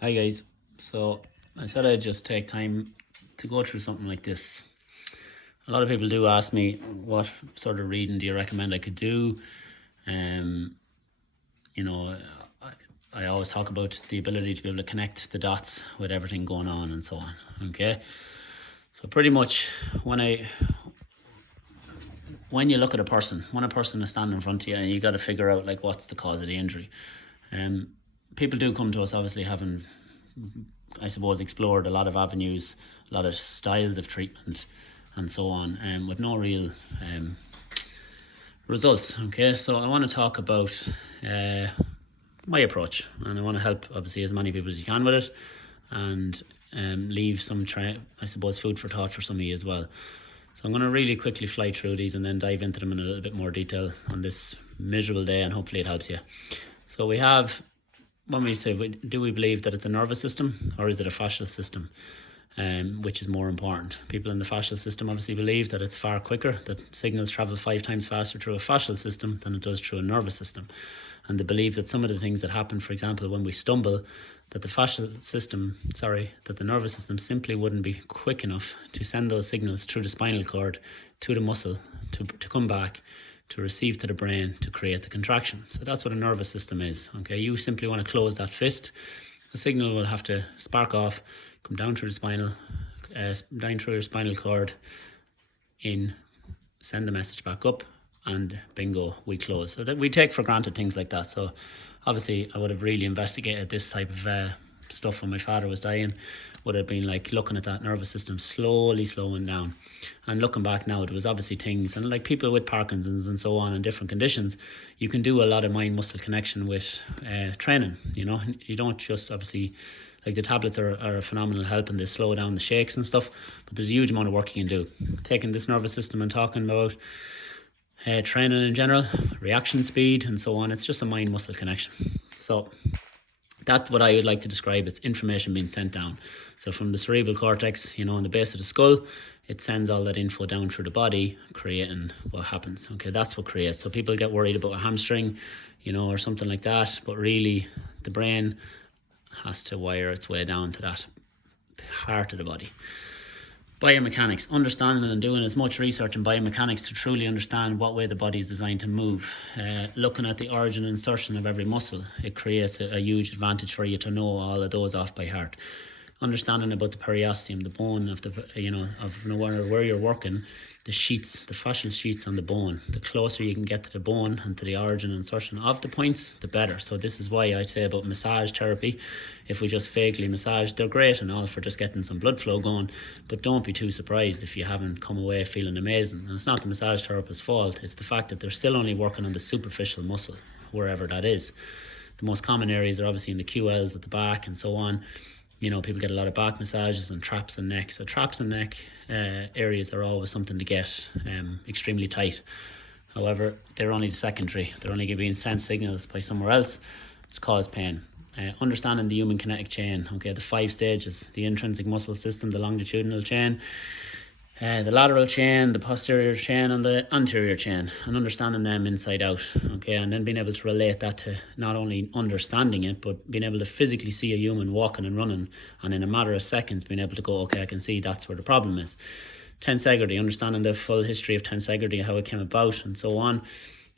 Hi guys. So I said I'd just take time to go through something like this. A lot of people do ask me what sort of reading do you recommend I could do. Um, you know, I always talk about the ability to be able to connect the dots with everything going on and so on. Okay, so pretty much when you look at a person, when a person is standing in front of you, and you got to figure out like what's the cause of the injury. People do come to us obviously having, I suppose, explored a lot of avenues, a lot of styles of treatment, and so on, with no real results. Okay, so I want to talk about my approach, and I want to help obviously as many people as you can with it, and leave some, I suppose, food for thought for some of you as well. So I'm going to really quickly fly through these and then dive into them in a little bit more detail on this miserable day, and hopefully it helps you. So we have, when we say, do we believe that it's a nervous system or is it a fascial system? Which is more important. People in the fascial system obviously believe that it's far quicker, that signals travel 5 times faster through a fascial system than it does through a nervous system. And they believe that some of the things that happen, for example, when we stumble, that the nervous system simply wouldn't be quick enough to send those signals through the spinal cord to the muscle to come back, to receive to the brain, to create the contraction. So that's what a nervous system is. Okay, you simply want to close that fist. The signal will have to spark off, come down through the down through your spinal cord, send the message back up, and bingo, we close. So that we take for granted things like that. So obviously I would have really investigated this type of stuff when my father was dying. Would have been like looking at that nervous system slowly slowing down, and looking back now, it was obviously things, and like people with Parkinson's and so on and different conditions, you can do a lot of mind muscle connection with training. You don't just obviously, like, the tablets are a phenomenal help and they slow down the shakes and stuff, but there's a huge amount of work you can do taking this nervous system and talking about training in general, reaction speed and so on. It's just a mind muscle connection. So that's what I would like to describe. It's information being sent down. So from the cerebral cortex, on the base of the skull, it sends all that info down through the body, creating what happens. Okay, that's what creates. So people get worried about a hamstring, or something like that, but really the brain has to wire its way down to that heart of the body. Biomechanics, understanding and doing as much research in biomechanics to truly understand what way the body is designed to move. Looking at the origin and insertion of every muscle, it creates a huge advantage for you to know all of those off by heart. Understanding about the periosteum, the bone of no matter where you're working, the fascial sheets on the bone. The closer you can get to the bone and to the origin and insertion of the points, the better. So this is why I say about massage therapy. If we just vaguely massage, they're great and all for just getting some blood flow going, but don't be too surprised if you haven't come away feeling amazing. And it's not the massage therapist's fault, it's the fact that they're still only working on the superficial muscle, wherever that is. The most common areas are obviously in the QLs at the back and so on. People get a lot of back massages and traps and neck. So traps and neck areas are always something to get extremely tight. However, they're only secondary. They're only being sent signals by somewhere else to cause pain. Understanding the human kinetic chain. Okay, the 5 stages: the intrinsic muscle system, the longitudinal chain, the lateral chain, the posterior chain, and the anterior chain, and understanding them inside out. Okay, and then being able to relate that to not only understanding it, but being able to physically see a human walking and running, and in a matter of seconds being able to go, okay, I can see that's where the problem is. Tensegrity, understanding the full history of tensegrity, how it came about, and so on.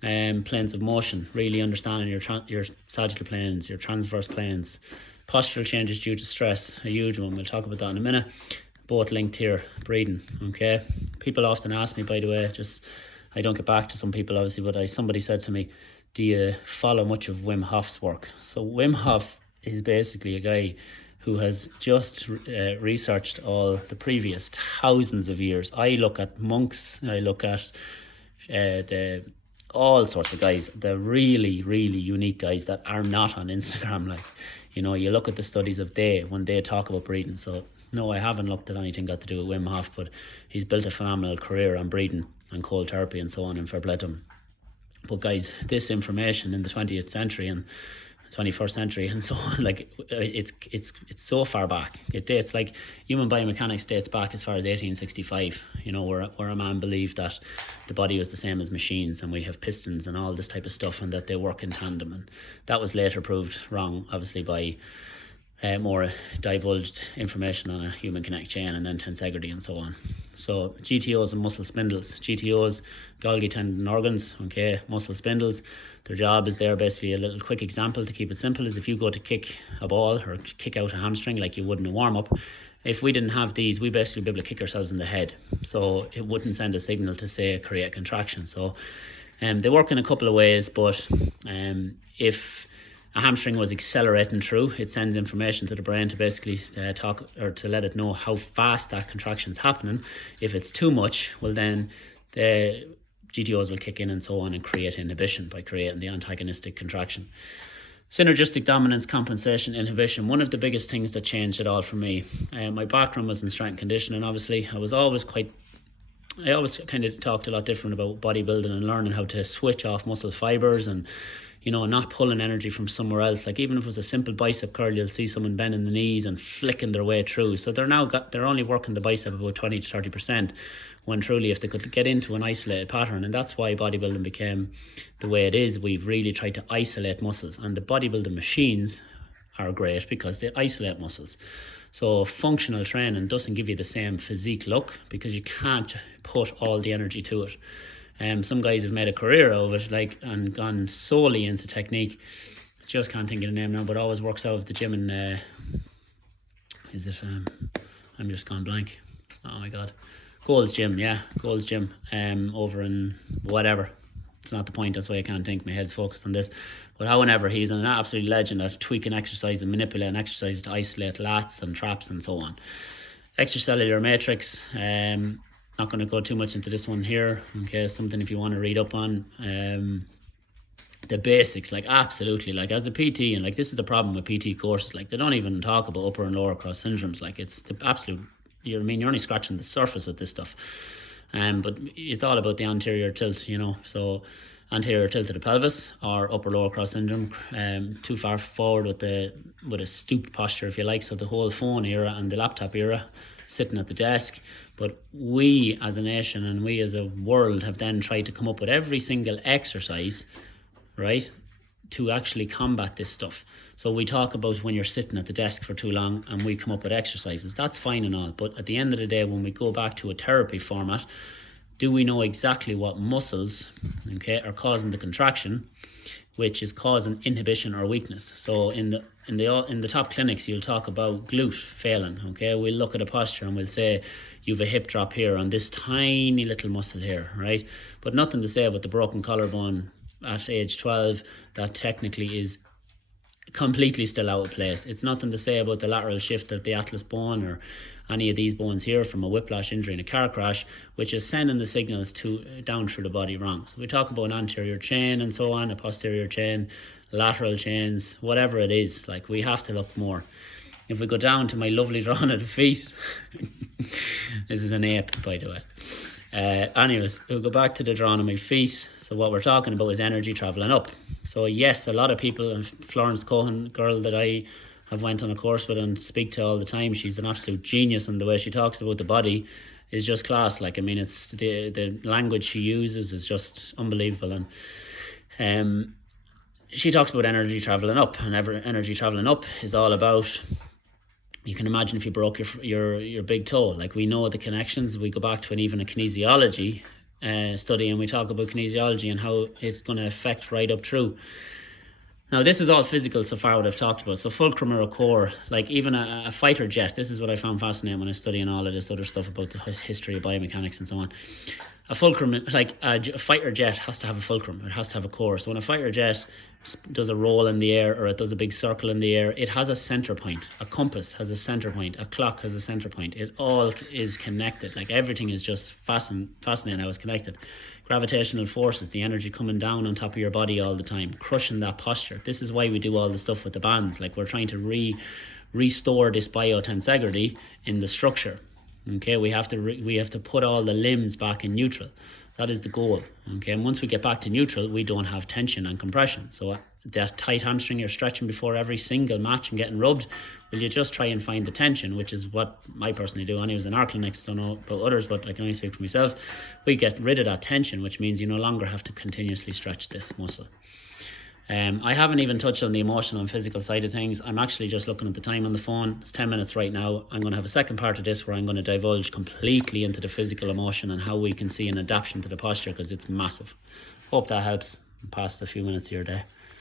Planes of motion, really understanding your sagittal planes, your transverse planes. Postural changes due to stress, a huge one. We'll talk about that in a minute. Both linked here. Breathing. Okay, people often ask me, by the way, I don't get back to some people obviously, but somebody said to me, do you follow much of Wim Hof's work? So Wim Hof is basically a guy who has just researched all the previous thousands of years. I look at monks, I look at all sorts of guys, the really, really unique guys that are not on Instagram. Like, you look at the studies of when they talk about breathing. So no, I haven't looked at anything got to do with Wim Hof, but he's built a phenomenal career on breathing and cold therapy and so on, and fair play to him. But guys, this information in the 20th century and 21st century and so on, like, it's so far back. It dates, like, human biomechanics dates back as far as 1865, where a man believed that the body was the same as machines and we have pistons and all this type of stuff and that they work in tandem, and that was later proved wrong obviously by more divulged information on a human connect chain, and then tensegrity and so on. So GTOs and muscle spindles. GTOs, Golgi tendon organs, okay, muscle spindles. Their job is there, basically a little quick example to keep it simple is if you go to kick a ball or kick out a hamstring like you would in a warm-up, if we didn't have these, we basically be able to kick ourselves in the head. So it wouldn't send a signal to say create contraction. So they work in a couple of ways, but if a hamstring was accelerating through, it sends information to the brain to basically talk or to let it know how fast that contraction is happening. If it's too much, well then the GTOs will kick in and so on and create inhibition by creating the antagonistic contraction. Synergistic dominance, compensation, inhibition. One of the biggest things that changed it all for me. My background was in strength and conditioning. Obviously, I always kind of talked a lot different about bodybuilding and learning how to switch off muscle fibers and, you know, not pulling energy from somewhere else. Like even if it was a simple bicep curl, you'll see someone bending the knees and flicking their way through. So they're only working the bicep about 20 to 30%. When truly if they could get into an isolated pattern, and that's why bodybuilding became the way it is. We've really tried to isolate muscles, and the bodybuilding machines are great because they isolate muscles. So functional training doesn't give you the same physique look because you can't put all the energy to it. Some guys have made a career out of it, like, and gone solely into technique. Just can't think of the name now, but always works out of the gym in I'm just gone blank. Oh my god. Gold's Gym, over in whatever. It's not the point, that's why I can't think, my head's focused on this. But however, he's an absolute legend at tweaking exercise and manipulating exercise to isolate lats and traps and so on. Extracellular matrix, not going to go too much into this one here, okay, something if you want to read up on. The basics, like absolutely, like as a PT, and like this is the problem with PT courses, like they don't even talk about upper and lower cross syndromes, like it's the absolute, you're only scratching the surface with this stuff. But it's all about the anterior tilt, you know. So anterior tilt of the pelvis or upper lower cross syndrome, too far forward with a stooped posture, if you like. So the whole phone era and the laptop era, sitting at the desk. But we as a nation and we as a world have then tried to come up with every single exercise, right, to actually combat this stuff. So we talk about when you're sitting at the desk for too long and we come up with exercises. That's fine and all, but at the end of the day, when we go back to a therapy format, do we know exactly what muscles, okay, are causing the contraction, which is causing inhibition or weakness? So in the top clinics, you'll talk about glute failing, okay? We'll look at a posture and we'll say you've a hip drop here on this tiny little muscle here, right? But nothing to say about the broken collarbone at age 12 that technically is completely still out of place. It's nothing to say about the lateral shift of the atlas bone or any of these bones here from a whiplash injury in a car crash, which is sending the signals down through the body wrong. So we talk about an anterior chain and so on, a posterior chain, lateral chains, whatever it is, like we have to look more. If we go down to my lovely drawing of the feet, this is an ape, by the way. Anyways, we'll go back to the drawing of my feet. So what we're talking about is energy travelling up. So yes, a lot of people, and Florence Cohen, girl that I have went on a course with and speak to all the time, she's an absolute genius, and the way she talks about the body is just class. Like, I mean, it's the language she uses is just unbelievable. And she talks about energy travelling up, and energy travelling up is all about, you can imagine if you broke your big toe, like we know the connections. We go back to even a kinesiology study, and we talk about kinesiology and how it's going to affect right up through. Now, this is all physical so far what I've talked about. So fulcrum or a core, like even a fighter jet, this is what I found fascinating when I was studying all of this other stuff about the history of biomechanics and so on. A fulcrum, like a fighter jet has to have a fulcrum. It has to have a core. So when a fighter jet does a roll in the air or it does a big circle in the air, it has a center point. A compass has a center point. A clock has a center point. It all is connected. Like everything is just fascinating how it's connected. Gravitational forces, the energy coming down on top of your body all the time, crushing that posture. This is why we do all the stuff with the bands. Like we're trying to restore this biotensegrity in the structure. Okay, we have to put all the limbs back in neutral. That is the goal. Okay, and once we get back to neutral, we don't have tension and compression. So that tight hamstring you're stretching before every single match and getting rubbed, will you just try and find the tension, which is what I personally do. And I was in our clinics, don't know about others, but I can only speak for myself. We get rid of that tension, which means you no longer have to continuously stretch this muscle. I haven't even touched on the emotional and physical side of things. I'm actually just looking at the time on the phone. It's 10 minutes right now. I'm going to have a second part of this where I'm going to divulge completely into the physical emotion and how we can see an adaptation to the posture, because it's massive. Hope that helps. Past a few minutes here or there.